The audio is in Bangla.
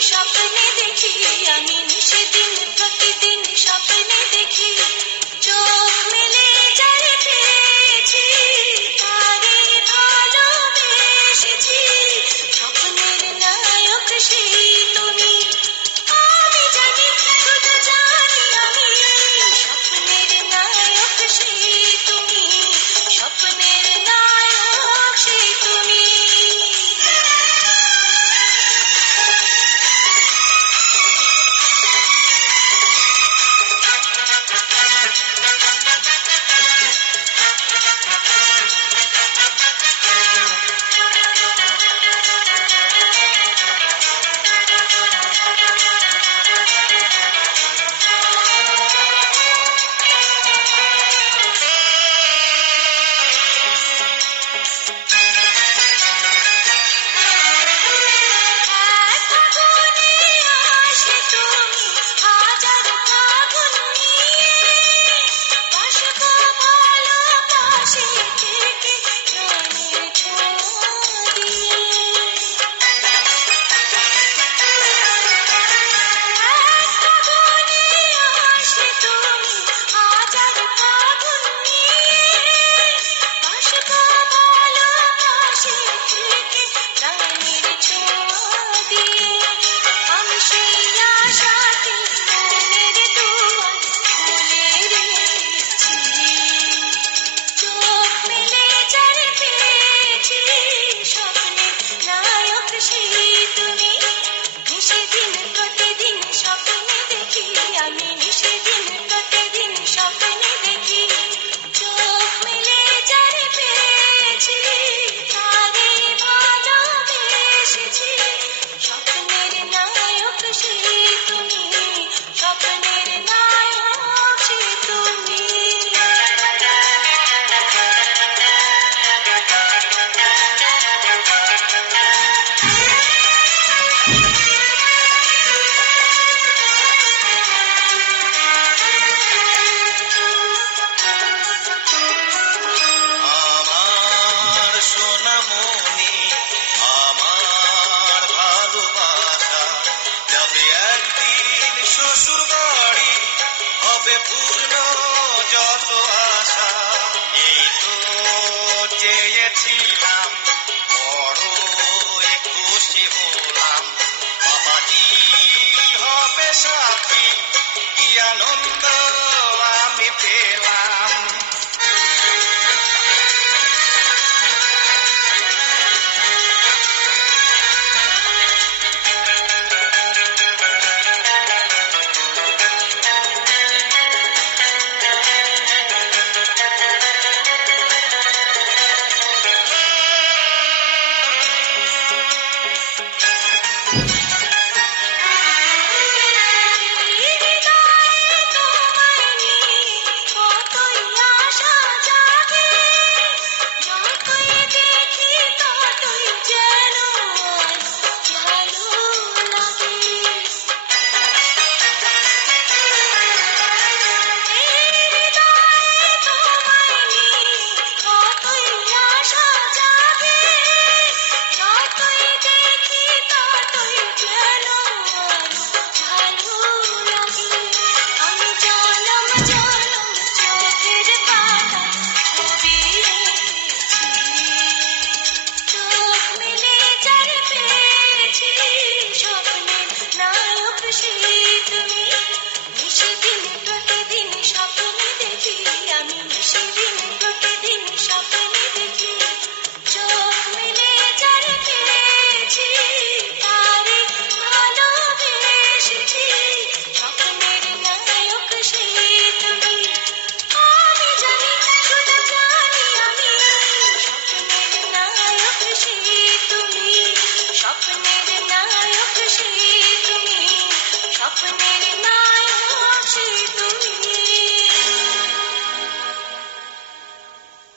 স্বপ্নে দেখি, আমি সেদিন, প্রতিদিন স্বপ্নে দেখি। চোখ মেলে যাই পেয়েছি তাদের ভালোবেসেছি স্বপ্নের নায়ক সেই বড় খুশি হলাম। হবে সাথী কি আনন্দ you. We opening mouth.